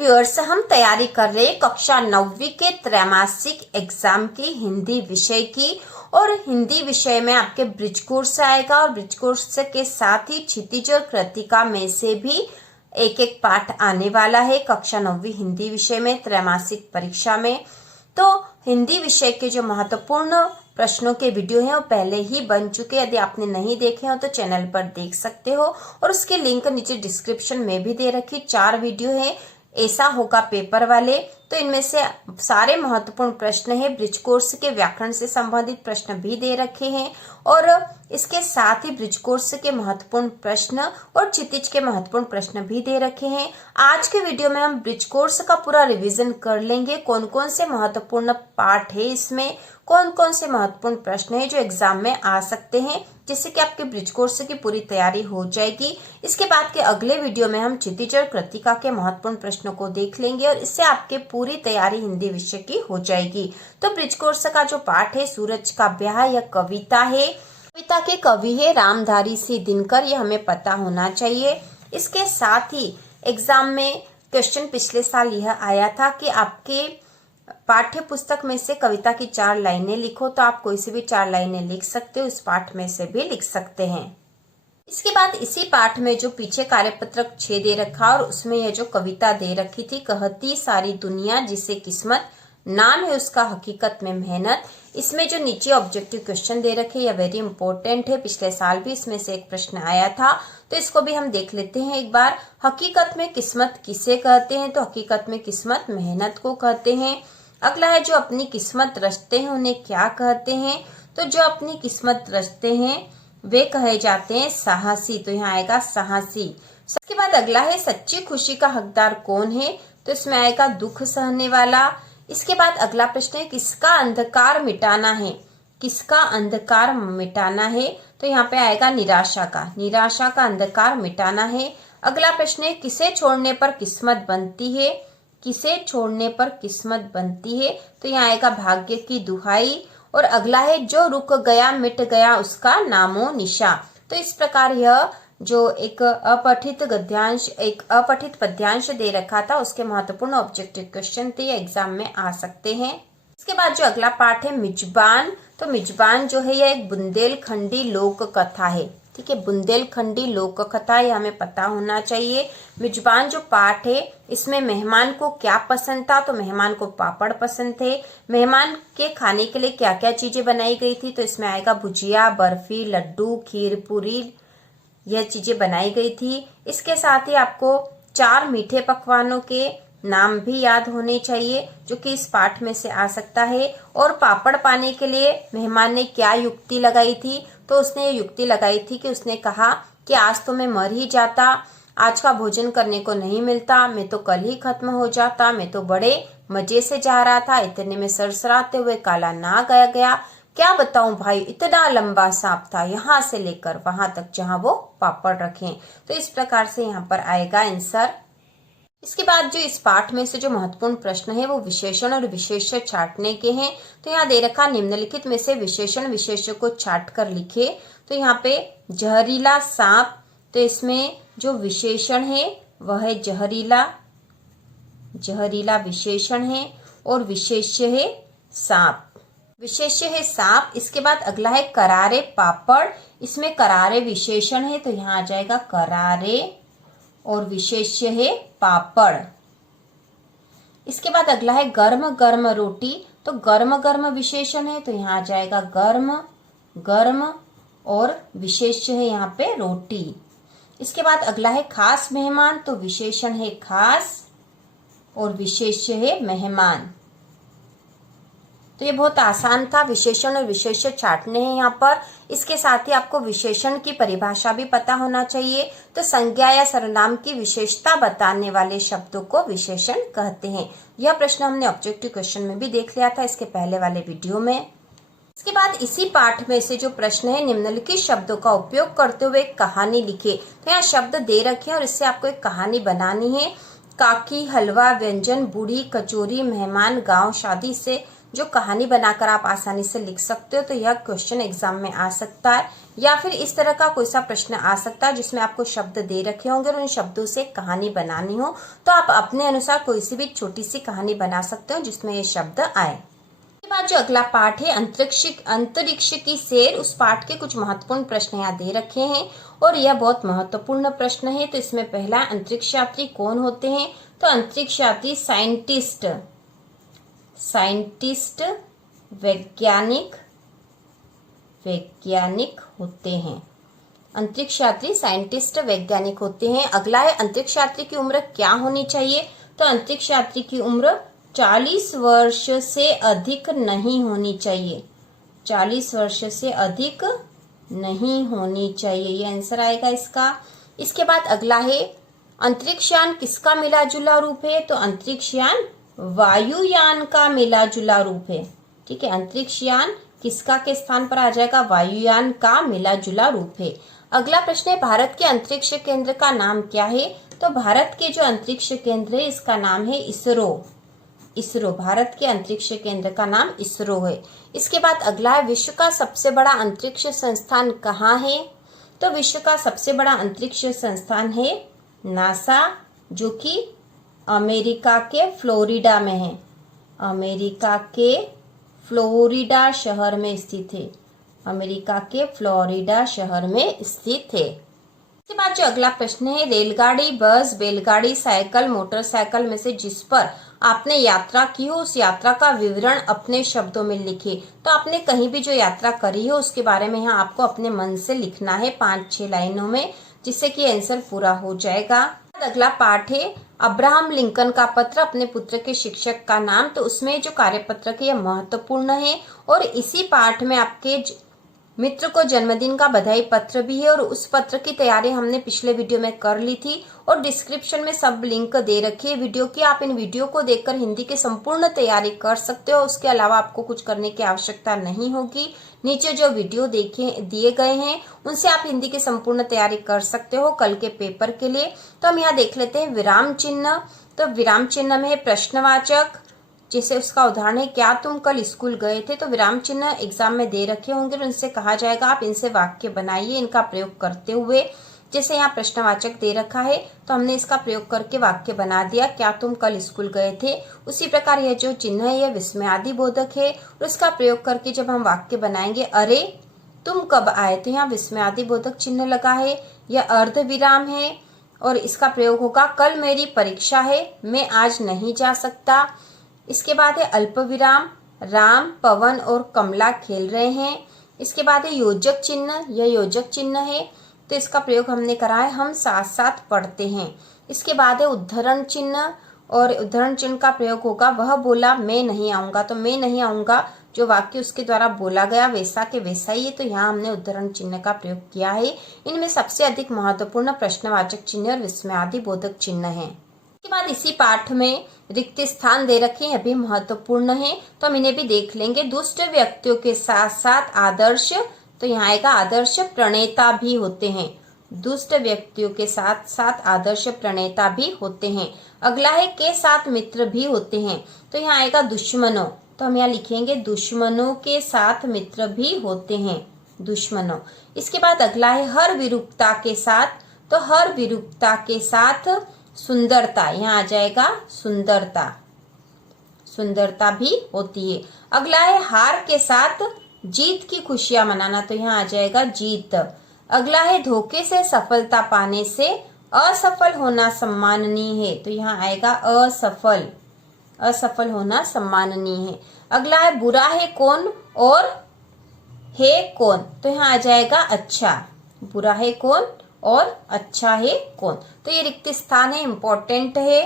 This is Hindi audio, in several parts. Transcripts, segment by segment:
व्यूअर्स, हम तैयारी कर रहे हैं कक्षा 9वीं के त्रैमासिक एग्जाम की हिंदी विषय की। और हिंदी विषय में आपके ब्रिज कोर्स आएगा और ब्रिज कोर्स के साथ ही क्षितिज और कृतिका में से भी एक एक पाठ आने वाला है कक्षा 9वीं हिंदी विषय में त्रैमासिक परीक्षा में। तो हिंदी विषय के जो महत्वपूर्ण प्रश्नों के वीडियो हैं वो पहले ही बन चुके हैं। यदि आपने नहीं देखे हो तो चैनल पर देख सकते हो और उसके लिंक नीचे डिस्क्रिप्शन में भी दे रखी। 4 वीडियो है, ऐसा होगा पेपर वाले। तो इनमें से सारे महत्वपूर्ण प्रश्न है, ब्रिज कोर्स के व्याकरण से संबंधित प्रश्न भी दे रखे हैं और इसके साथ ही ब्रिज कोर्स के महत्वपूर्ण प्रश्न और क्षितिज के महत्वपूर्ण प्रश्न भी दे रखे हैं। आज के वीडियो में हम ब्रिज कोर्स का पूरा रिवीजन कर लेंगे। कौन कौन से महत्वपूर्ण पाठ है इसमें, कौन कौन से महत्वपूर्ण प्रश्न है जो एग्जाम में आ सकते हैं, जिससे कि आपके ब्रिज कोर्स की पूरी तैयारी हो जाएगी। इसके बाद के अगले वीडियो में हम क्षितिज और कृतिका के महत्वपूर्ण प्रश्नों को देख लेंगे और इससे आपके पूरी तैयारी हिंदी विषय की हो जाएगी। तो ब्रिज कोर्स का जो पाठ है सूरज का ब्याह, यह कविता है। कविता के कवि है रामधारी सिंह दिनकर, यह हमें पता होना चाहिए। इसके साथ ही एग्जाम में क्वेश्चन पिछले साल यह आया था कि आपके पाठ्य पुस्तक में से कविता की 4 लाइनें लिखो, तो आप कोई सी भी 4 लाइनें लिख सकते हो, इस पाठ में से भी लिख सकते हैं। इसके बाद इसी पाठ में जो पीछे कार्यपत्रक 6 दे रखा और उसमें यह जो कविता दे रखी थी, कहती सारी दुनिया जिसे किस्मत, नाम है उसका हकीकत में मेहनत। इसमें जो नीचे ऑब्जेक्टिव क्वेश्चन दे रखे यह वेरी इंपॉर्टेंट है, पिछले साल भी इसमें से एक प्रश्न आया था, तो इसको भी हम देख लेते हैं एक बार। हकीकत में किस्मत किसे कहते हैं, तो हकीकत में किस्मत मेहनत को कहते हैं। अगला है जो अपनी किस्मत रचते हैं उन्हें क्या कहते हैं, तो जो अपनी किस्मत रचते हैं वे कहे जाते हैं साहसी, तो यहाँ आएगा साहसी। इसके बाद अगला है सच्ची खुशी का हकदार कौन है, तो इसमें आएगा दुख सहने वाला। इसके बाद अगला प्रश्न है किसका अंधकार मिटाना है, किसका अंधकार मिटाना है, तो यहाँ पे आएगा निराशा का, निराशा का अंधकार मिटाना है। अगला प्रश्न है किसे छोड़ने पर किस्मत बनती है, किसे छोड़ने पर किस्मत बनती है, तो यहाँ आएगा भाग्य की दुहाई। और अगला है जो रुक गया मिट गया उसका नामो निशा। तो इस प्रकार यह जो एक अपठित गद्यांश, एक अपठित पद्यांश दे रखा था, उसके महत्वपूर्ण ऑब्जेक्टिव क्वेश्चन थे, यह एग्जाम में आ सकते हैं। इसके बाद जो अगला पाठ है मिजबान, तो मिजबान जो है यह एक बुंदेलखंडी लोक कथा है। ठीक है, बुंदेलखंडी लोक कथा, ये हमें पता होना चाहिए। मिजबान जो पाठ है इसमें मेहमान को क्या पसंद था, तो मेहमान को पापड़ पसंद थे। मेहमान के खाने के लिए क्या क्या चीजें बनाई गई थी, तो इसमें आएगा भुजिया, बर्फी, लड्डू, खीर पूरी, यह चीजें बनाई गई थी। इसके साथ ही आपको 4 मीठे पकवानों के नाम भी याद होने चाहिए जो कि इस पाठ में से आ सकता है। और पापड़ पाने के लिए मेहमान ने क्या युक्ति लगाई थी, तो उसने ये युक्ति लगाई थी कि उसने कहा कि आज तो मैं मर ही जाता, आज का भोजन करने को नहीं मिलता, मैं तो कल ही खत्म हो जाता, मैं तो बड़े मजे से जा रहा था, इतने में सरसराते हुए काला नाग आ गया। क्या बताऊं भाई, इतना लंबा सांप था यहाँ से लेकर वहां तक जहां वो पापड़ रखें। तो इस प्रकार से यहाँ पर आएगा आंसर। इसके बाद जो इस पाठ में से जो महत्वपूर्ण प्रश्न है वो विशेषण और विशेष्य छांटने के हैं। तो यहाँ दे रखा निम्नलिखित में से विशेषण विशेष्य को छांट कर लिखे। तो यहाँ पे जहरीला सांप, तो इसमें जो विशेषण है वह है जहरीला, जहरीला विशेषण है और विशेष्य है सांप, विशेष्य है सांप। इसके बाद अगला है करारे पापड़, इसमें करारे विशेषण है तो यहाँ आ जाएगा करारे और विशेष्य है पापड़। इसके बाद अगला है गर्म गर्म रोटी, तो गर्म गर्म विशेषण है तो यहाँ आ जाएगा गर्म गर्म और विशेष्य है यहाँ पे रोटी। इसके बाद अगला है खास मेहमान, तो विशेषण है खास और विशेष्य है मेहमान। तो ये बहुत आसान था, विशेषण और विशेष्य छांटने हैं यहाँ पर। इसके साथ ही आपको विशेषण की परिभाषा भी पता होना चाहिए। तो संज्ञा या सर्वनाम की विशेषता बताने वाले शब्दों को विशेषण कहते हैं। यह प्रश्न हमने ऑब्जेक्टिव क्वेश्चन में भी देख लिया था इसके पहले वाले वीडियो में। इसके बाद इसी पाठ में से जो प्रश्न है निम्नलिखित शब्दों का उपयोग करते हुए एक कहानी लिखे। तो यहाँ शब्द दे रखे हैं और इससे आपको एक कहानी बनानी है। काकी, हलवा, व्यंजन, बूढ़ी, कचोरी, मेहमान, गाँव, शादी से जो कहानी बनाकर आप आसानी से लिख सकते हो। तो यह क्वेश्चन एग्जाम में आ सकता है। या फिर इस तरह का कोई सा प्रश्न आ सकता है जिसमें आपको शब्द दे रखे होंगे और उन शब्दों से कहानी बनानी हो, तो आप अपने अनुसार कोई सी भी छोटी सी कहानी बना सकते हो जिसमें ये शब्द आए। इसके बाद जो अगला पाठ है अंतरिक्ष की सैर, उस पाठ के कुछ महत्वपूर्ण प्रश्न यहाँ दे रखे हैं और यह बहुत महत्वपूर्ण प्रश्न है। तो इसमें पहला, अंतरिक्ष यात्री कौन होते हैं? तो अंतरिक्ष यात्री साइंटिस्ट वैज्ञानिक होते हैं। अंतरिक्ष यात्री साइंटिस्ट वैज्ञानिक होते हैं। अगला है, अंतरिक्ष यात्री की उम्र क्या होनी चाहिए? तो अंतरिक्ष यात्री की उम्र 40 वर्ष से अधिक नहीं होनी चाहिए। 40 वर्ष से अधिक नहीं होनी चाहिए, ये आंसर आएगा इसका। इसके बाद अगला है, अंतरिक्ष यान किसका मिला जुला रूप है? तो अंतरिक्ष यान वायुयान का मिला जुला रूप है। ठीक है, अंतरिक्ष यान किसका के स्थान पर आ जाएगा? वायुयान का मिला जुला रूप है। अगला प्रश्न है, भारत के अंतरिक्ष केंद्र का नाम क्या है? तो भारत के जो अंतरिक्ष केंद्र है इसका नाम है इसरो। भारत के अंतरिक्ष केंद्र का नाम इसरो है। इसके बाद अगला है, विश्व का सबसे बड़ा अंतरिक्ष संस्थान कहाँ है? तो विश्व का सबसे बड़ा अंतरिक्ष संस्थान है नासा, जो कि अमेरिका के फ्लोरिडा में है। अमेरिका के फ्लोरिडा शहर में स्थित है। अमेरिका के फ्लोरिडा शहर में स्थित है। इसके बाद जो अगला प्रश्न है, रेलगाड़ी, बस, बैलगाड़ी, साइकिल, मोटरसाइकिल में से जिस पर आपने यात्रा की हो उस यात्रा का विवरण अपने शब्दों में लिखे। तो आपने कहीं भी जो यात्रा करी हो उसके बारे में यहाँ आपको अपने मन से लिखना है 5-6 लाइनों में, जिससे कि आंसर पूरा हो जाएगा। अगला पाठ है, अब्राहम लिंकन का पत्र, अपने पुत्र के शिक्षक का नाम। तो उसमें जो कार्यपत्रक है यह महत्वपूर्ण है और इसी पाठ में आपके मित्र को जन्मदिन का बधाई पत्र भी है और उस पत्र की तैयारी हमने पिछले वीडियो में कर ली थी और डिस्क्रिप्शन में सब लिंक दे रखी है वीडियो की। आप इन वीडियो को देखकर हिंदी की संपूर्ण तैयारी कर सकते हो। उसके अलावा आपको कुछ करने की आवश्यकता नहीं होगी। नीचे जो वीडियो दिए गए हैं उनसे आप हिंदी की संपूर्ण तैयारी कर सकते हो कल के पेपर के लिए। तो हम यहाँ देख लेते हैं विराम चिन्ह। तो विराम चिन्ह में है प्रश्नवाचक, जैसे उसका उदाहरण है, क्या तुम कल स्कूल गए थे? तो विराम चिन्ह एग्जाम में दे रखे होंगे और उनसे कहा जाएगा आप इनसे वाक्य बनाइए इनका प्रयोग करते हुए। जैसे यहाँ प्रश्नवाचक दे रखा है तो हमने इसका प्रयोग करके वाक्य बना दिया, क्या तुम कल स्कूल गए थे। उसी प्रकार यह जो चिन्ह है यह विस्मयादि बोधक है और इसका प्रयोग करके जब हम वाक्य बनाएंगे, अरे तुम कब आए, तो यहाँ विस्मयादि बोधक चिन्ह लगा है। यह अर्ध विराम है और इसका प्रयोग होगा, कल मेरी परीक्षा है, मैं आज नहीं जा सकता। इसके बाद है अल्प विराम, राम, पवन और कमला खेल रहे हैं। इसके बाद है योजक चिन्ह, यह योजक चिन्ह है तो इसका प्रयोग हमने करा है, हम साथ साथ पढ़ते हैं। इसके बाद है उद्धरण चिन्ह और उद्धरण चिन्ह का प्रयोग होगा, वह बोला मैं नहीं आऊंगा। तो मैं नहीं आऊंगा जो वाक्य उसके द्वारा बोला गया वैसा के वैसा ही है, तो यहाँ हमने उद्धरण चिन्ह का प्रयोग किया है। इनमें सबसे अधिक महत्वपूर्ण प्रश्नवाचक चिन्ह और विस्मयादि बोधक चिन्ह है। इसके बाद इसी पाठ में रिक्त स्थान दे रखे हैं, अभी महत्वपूर्ण है तो हम इन्हें भी देख लेंगे। दुष्ट व्यक्तियों के साथ साथ आदर्श, तो यहाँ आएगा आदर्श प्रणेता भी होते हैं। दुष्ट व्यक्तियों के साथ साथ आदर्श प्रणेता भी होते हैं। अगला है के साथ मित्र भी होते हैं, तो यहाँ आएगा दुश्मनों। तो हम यहाँ लिखेंगे दुश्मनों के साथ मित्र भी होते हैं, दुश्मनों। इसके बाद अगला है हर विरूपता के साथ, तो हर विरूपता के साथ सुंदरता, यहाँ आ जाएगा सुंदरता, सुंदरता भी होती है। अगला है हार के साथ जीत की खुशियां मनाना, तो यहाँ आ जाएगा जीत। अगला है धोखे से सफलता पाने से असफल होना सम्माननीय है, तो यहाँ आएगा असफल, असफल होना सम्माननीय है। अगला है बुरा है कौन और है कौन, तो यहाँ आ जाएगा अच्छा, बुरा है कौन और अच्छा है कौन। तो ये रिक्त स्थान है, इंपॉर्टेंट है।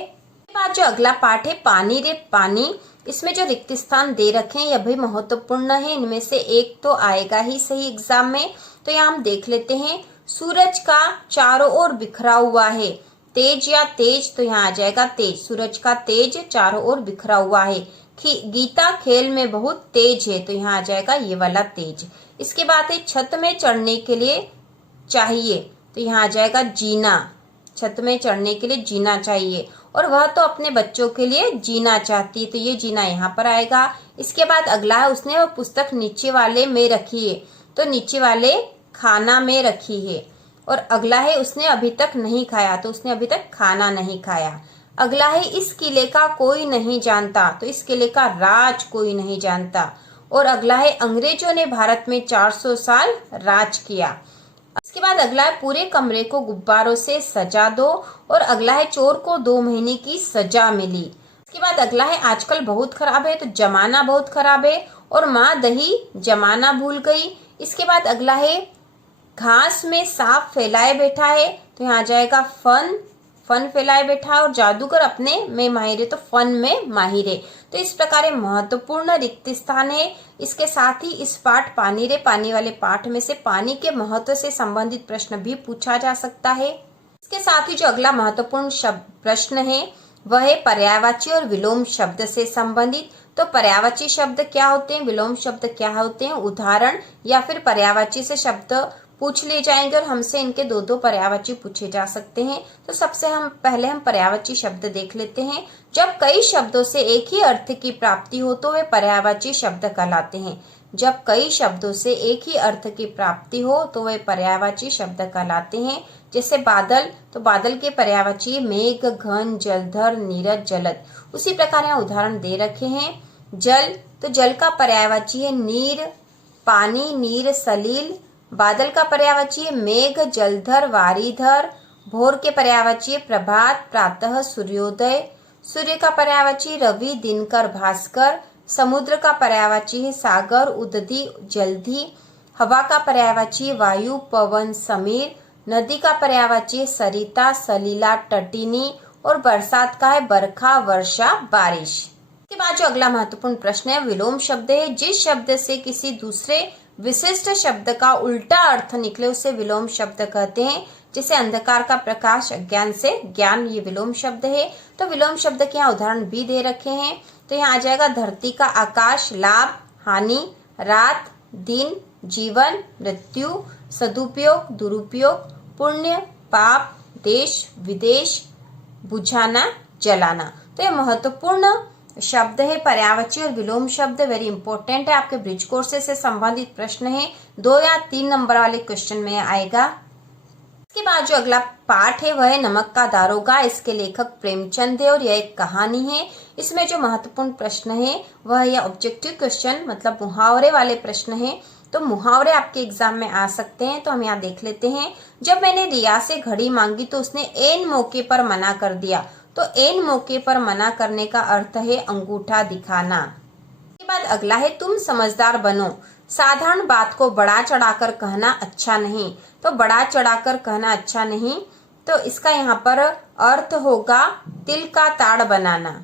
बाद जो अगला पाठ है पानी रे पानी, इसमें जो रिक्त स्थान दे रखे हैं यह भी महत्वपूर्ण है। इनमें से एक तो आएगा ही सही एग्जाम में। तो यहाँ हम देख लेते हैं, सूरज का चारों ओर बिखरा हुआ है, तेज या तेज, तो यहाँ आ जाएगा तेज। सूरज का तेज चारों ओर बिखरा हुआ है। गीता खेल में बहुत तेज है, तो यहाँ आ जाएगा ये वाला तेज। इसके बाद है छत में चढ़ने के लिए चाहिए, तो यहाँ आ जाएगा जीना, छत में चढ़ने के लिए जीना चाहिए और वह तो अपने बच्चों के लिए जीना चाहती है, तो ये जीना यहाँ पर आएगा। इसके बाद अगला है उसने वह पुस्तक नीचे वाले में रखी है, तो नीचे वाले खाना में रखी है। और अगला है उसने अभी तक नहीं खाया, तो उसने अभी तक खाना नहीं खाया। अगला है इस किले का कोई नहीं जानता, तो इस किले का राज कोई नहीं जानता। और अगला है अंग्रेजों ने भारत में 400 साल राज किया। इसके बाद अगला है पूरे कमरे को गुब्बारों से सजा दो। और अगला है चोर को 2 महीने की सजा मिली। इसके बाद अगला है आजकल बहुत खराब है, तो जमाना बहुत खराब है। और माँ दही जमाना भूल गई। इसके बाद अगला है घास में सांप फैलाए बैठा है, तो यहाँ आ जाएगा फन, फन फैलाए बैठा। और जादूगर अपने में माहिर है, तो फन में माहिर है। तो इस प्रकार महत्वपूर्ण रिक्त स्थान है। इसके साथ ही इस पाठ पानी रे पानी वाले पाठ में से पानी के महत्व से संबंधित प्रश्न भी पूछा जा सकता है। इसके साथ ही जो अगला महत्वपूर्ण प्रश्न है वह है पर्यायवाची और विलोम शब्द से संबंधित। तो पर्यायवाची शब्द क्या होते हैं, विलोम शब्द क्या होते हैं, उदाहरण या फिर पर्यायवाची से शब्द पूछ लिए जाएंगे और हमसे इनके 2 पर्यायवाची पूछे जा सकते हैं। तो सबसे पहले हम पर्यायवाची शब्द देख लेते हैं। जब कई शब्दों से एक ही अर्थ की प्राप्ति हो तो वे पर्यायवाची शब्द कहलाते हैं। जब कई शब्दों से एक ही अर्थ की प्राप्ति हो तो वे पर्यायवाची शब्द कहलाते हैं। जैसे बादल, तो बादल के पर्यायवाची मेघ, घन, जलधर, नीरज, जलद। उसी प्रकार यहाँ उदाहरण दे रखे हैं। जल, तो जल का पर्यायवाची है नीर, पानी, नीर, सलील। बादल का पर्यायवाची है मेघ, जलधर, वारीधर। भोर के पर्यायवाची है प्रभात, प्रातः, सूर्योदय। सूर्य का पर्यायवाची रवि, दिनकर, भास्कर। समुद्र का पर्यायवाची है सागर, उदधि, जलधि। हवा का पर्यायवाची है वायु, पवन, समीर। नदी का पर्यायवाची है सरिता, सलीला, तटिनी। और बरसात का है बरखा, वर्षा, बारिश। इसके बाद जो अगला महत्वपूर्ण प्रश्न है विलोम शब्द है। जिस शब्द से किसी दूसरे विशिष्ट शब्द का उल्टा अर्थ निकले उसे विलोम शब्द कहते हैं। जैसे अंधकार का प्रकाश, अज्ञान से ज्ञान, ये विलोम शब्द है। तो विलोम शब्द के यहाँ उदाहरण भी दे रखे हैं। तो यहाँ आ जाएगा धरती का आकाश, लाभ, हानि, रात, दिन, जीवन, मृत्यु, सदुपयोग, दुरुपयोग, पुण्य, पाप, देश, विदेश, बुझाना, जलाना। तो ये महत्वपूर्ण शब्द है पर्यायवाची और विलोम शब्द, वेरी इंपॉर्टेंट है। आपके ब्रिज कोर्सेज से संबंधित प्रश्न है, 2 या 3 नंबर वाले क्वेश्चन में आएगा। इसके बाद जो अगला पाठ है वह है नमक का दारोगा। इसके लेखक प्रेमचंद है और यह एक कहानी है। इसमें जो महत्वपूर्ण प्रश्न है वह यह ऑब्जेक्टिव क्वेश्चन, मतलब मुहावरे वाले प्रश्न है। तो मुहावरे आपके एग्जाम में आ सकते हैं। तो हम यहाँ देख लेते हैं। जब मैंने रिया से घड़ी मांगी तो उसने एन मौके पर मना कर दिया। तो एन मौके पर मना करने का अर्थ है अंगूठा दिखाना। इसके बाद अगला है तुम समझदार बनो। साधारण बात को बढ़ा चढ़ाकर कहना अच्छा नहीं। तो बढ़ा चढ़ाकर कहना अच्छा नहीं, तो इसका यहाँ पर अर्थ होगा तिल का ताड़ बनाना।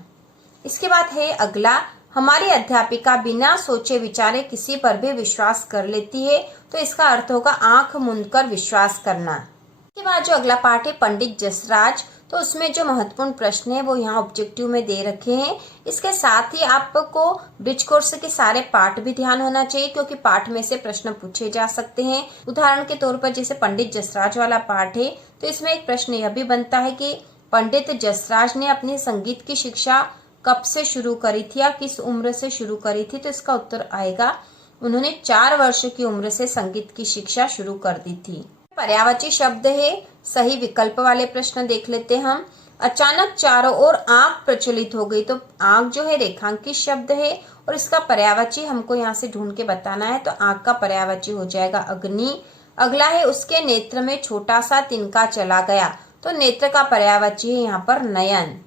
इसके बाद है अगला, हमारी अध्यापिका बिना सोचे विचारे किसी पर भी विश्वास कर लेती है। तो इसका अर्थ होगा आंख मूंदकर विश्वास करना। इसके बाद जो अगला पाठ है पंडित जसराज। तो उसमें जो महत्वपूर्ण प्रश्न है वो यहाँ ऑब्जेक्टिव में दे रखे हैं। इसके साथ ही आपको ब्रिज कोर्स के सारे पाठ भी ध्यान होना चाहिए, क्योंकि पाठ में से प्रश्न पूछे जा सकते हैं। उदाहरण के तौर पर जैसे पंडित जसराज वाला पाठ है, तो इसमें एक प्रश्न यह भी बनता है कि पंडित जसराज ने अपनी संगीत की शिक्षा कब से शुरू करी थी या किस उम्र से शुरू करी थी। तो इसका उत्तर आएगा उन्होंने 4 वर्ष की उम्र से संगीत की शिक्षा शुरू कर दी थी। पर्यायवाची शब्द है, सही विकल्प वाले प्रश्न देख लेते हैं हम। अचानक चारों ओर आंख प्रचलित हो गई। तो आंख जो है रेखांकित शब्द है और इसका पर्यायवाची हमको यहाँ से ढूंढ के बताना है। तो आंख का पर्यायवाची हो जाएगा अग्नि। अगला है उसके नेत्र में छोटा सा तिनका चला गया। तो नेत्र का पर्यायवाची है यहाँ पर नयन।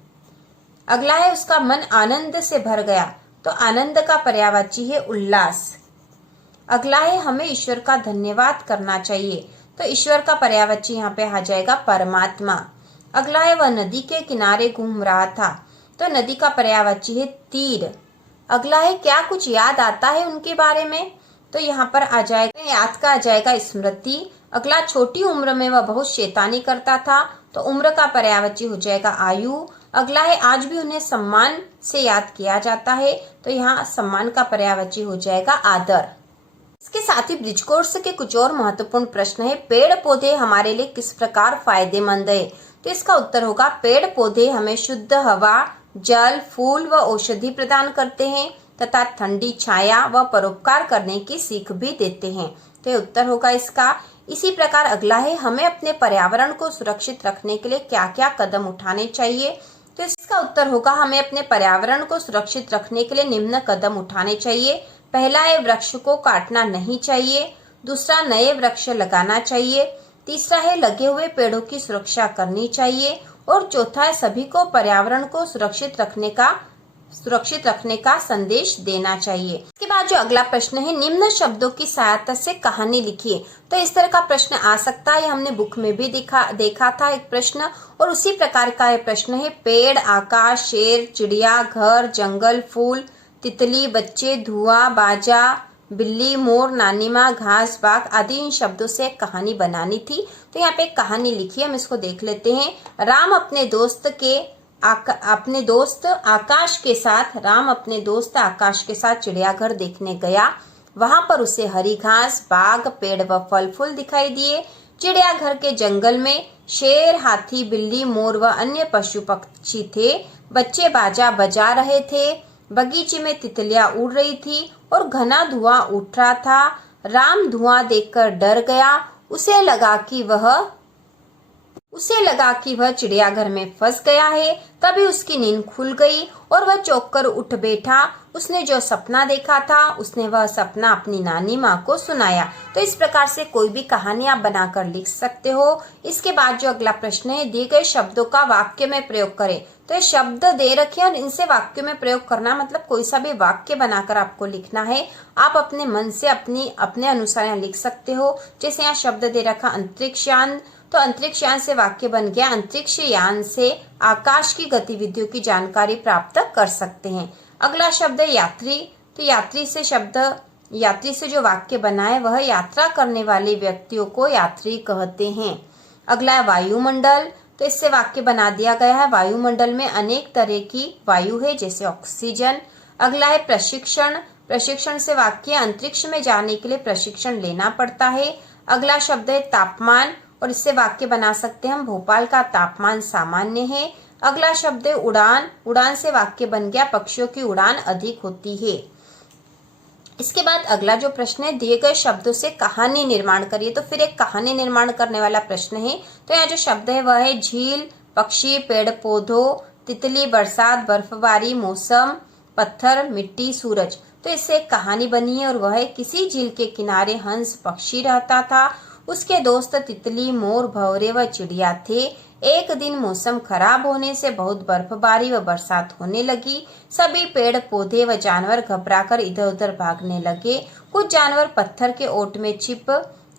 अगला है उसका मन आनंद से भर गया। तो आनंद का पर्यायवाची है उल्लास। अगला है हमें ईश्वर का धन्यवाद करना चाहिए। तो ईश्वर का पर्यायवाची यहाँ पे आ जाएगा परमात्मा। अगला है वह नदी के किनारे घूम रहा था। तो नदी का पर्यायवाची है तीर। अगला है क्या कुछ याद आता है उनके बारे में। तो यहाँ पर आ जाएगा, याद का आ जाएगा स्मृति। अगला छोटी उम्र में वह बहुत शैतानी करता था। तो उम्र का पर्यायवाची हो जाएगा आयु। अगला है आज भी उन्हें सम्मान से याद किया जाता है। तो यहाँ सम्मान का पर्यायवाची हो जाएगा आदर। इसके साथ ही ब्रिज कोर्स के कुछ और महत्वपूर्ण प्रश्न है। पेड़ पौधे हमारे लिए किस प्रकार फायदेमंद है। तो इसका उत्तर होगा पेड़ पौधे हमें शुद्ध हवा, जल, फूल व औषधि प्रदान करते हैं तथा ठंडी छाया व परोपकार करने की सीख भी देते हैं। तो उत्तर होगा इसका। इसी प्रकार अगला है, हमें अपने पर्यावरण को सुरक्षित रखने के लिए क्या क्या कदम उठाने चाहिए। तो इसका उत्तर होगा, हमें अपने पर्यावरण को सुरक्षित रखने के लिए निम्न कदम उठाने चाहिए। पहला है, वृक्ष को काटना नहीं चाहिए। दूसरा, नए वृक्ष लगाना चाहिए। तीसरा है, लगे हुए पेड़ों की सुरक्षा करनी चाहिए। और चौथा है, सभी को पर्यावरण को सुरक्षित रखने का संदेश देना चाहिए। इसके बाद जो अगला प्रश्न है, निम्न शब्दों की सहायता से कहानी लिखिए। तो इस तरह का प्रश्न आ सकता है, हमने बुक में भी देखा था एक प्रश्न, और उसी प्रकार का ये प्रश्न है, पेड़, आकाश, शेर, चिड़िया, घर, जंगल, फूल, तितली, बच्चे, धुआं, बाजा, बिल्ली, मोर, नानी माँ, घास, बाग आदि इन शब्दों से एक कहानी बनानी थी। तो यहाँ पे एक कहानी लिखी है, हम इसको देख लेते हैं। राम अपने दोस्त आकाश के साथ चिड़ियाघर देखने गया। वहां पर उसे हरी घास, बाग, पेड़ व फल फूल दिखाई दिए। चिड़ियाघर के जंगल में शेर, हाथी, बिल्ली, मोर व अन्य पशु पक्षी थे। बच्चे बाजा बजा रहे थे। बगीचे में तितलियां उड़ रही थी और घना धुआं उठ रहा था। राम धुआं देखकर डर गया। उसे लगा कि वह चिड़ियाघर में फंस गया है। तभी उसकी नींद खुल गई और वह चौंक कर उठ बैठा। उसने जो सपना देखा था, उसने वह सपना अपनी नानी माँ को सुनाया। तो इस प्रकार से कोई भी कहानी आप बनाकर लिख सकते हो। इसके बाद जो अगला प्रश्न है, दिए गए शब्दों का वाक्य में प्रयोग करें। तो ये शब्द दे रखे हैं और इनसे वाक्य में प्रयोग करना, मतलब कोई सा भी वाक्य बनाकर आपको लिखना है। आप अपने मन से अपने अनुसार यहाँ लिख सकते हो। जैसे यहाँ शब्द दे रखा अंतरिक्ष यान, तो अंतरिक्ष यान से वाक्य बन गया, अंतरिक्ष यान से आकाश की गतिविधियों की जानकारी प्राप्त कर सकते हैं। अगला शब्द है यात्री। तो यात्री से जो वाक्य बना है वह यात्रा करने वाले व्यक्तियों को यात्री कहते हैं। अगला है वायुमंडल। तो इससे वाक्य बना दिया गया है, वायुमंडल में अनेक तरह की वायु है, जैसे ऑक्सीजन। अगला है प्रशिक्षण। प्रशिक्षण से वाक्य, अंतरिक्ष में जाने के लिए प्रशिक्षण लेना पड़ता है। अगला शब्द है तापमान, और इससे वाक्य बना सकते हैं हम, भोपाल का तापमान सामान्य है। अगला शब्द है उड़ान। उड़ान से वाक्य बन गया, पक्षियों की उड़ान अधिक होती है। इसके बाद अगला जो प्रश्न है, दिए गए शब्दों से कहानी निर्माण करिए। तो फिर एक कहानी निर्माण करने वाला प्रश्न है। तो यहाँ जो शब्द है वह है झील, पक्षी, पेड़ पौधों, तितली, बरसात, बर्फबारी, मौसम, पत्थर, मिट्टी, सूरज। तो इससे एक कहानी बनी है और वह है, किसी झील के किनारे हंस पक्षी रहता था। उसके दोस्त तितली, मोर, भंवरे व चिड़िया थे। एक दिन मौसम खराब होने से बहुत बर्फबारी व बरसात होने लगी। सभी पेड़ पौधे व जानवर घबराकर इधर उधर भागने लगे। कुछ जानवर पत्थर के ओट में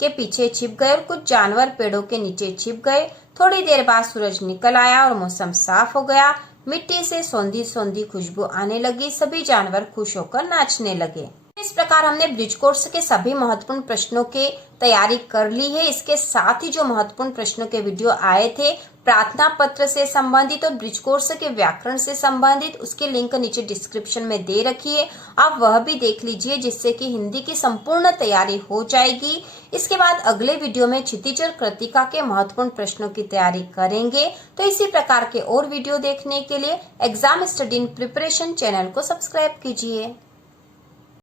पीछे छिप गए और कुछ जानवर पेड़ों के नीचे छिप गए। थोड़ी देर बाद सूरज निकल आया और मौसम साफ हो गया। मिट्टी से सौंधी सौंधी खुशबू आने लगी। सभी जानवर खुश होकर नाचने लगे। इस प्रकार हमने ब्रिज कोर्स के सभी महत्वपूर्ण प्रश्नों की तैयारी कर ली है। इसके साथ ही जो महत्वपूर्ण प्रश्नों के वीडियो आए थे, प्रार्थना पत्र से संबंधित और ब्रिज कोर्स के व्याकरण से संबंधित, उसके लिंक नीचे डिस्क्रिप्शन में दे रखी है, आप वह भी देख लीजिए, जिससे कि हिंदी की संपूर्ण तैयारी हो जाएगी। इसके बाद अगले वीडियो में क्षितिज और कृतिका के महत्वपूर्ण प्रश्नों की तैयारी करेंगे। तो इसी प्रकार के और वीडियो देखने के लिए exam study in preparation channel को सब्सक्राइब कीजिए।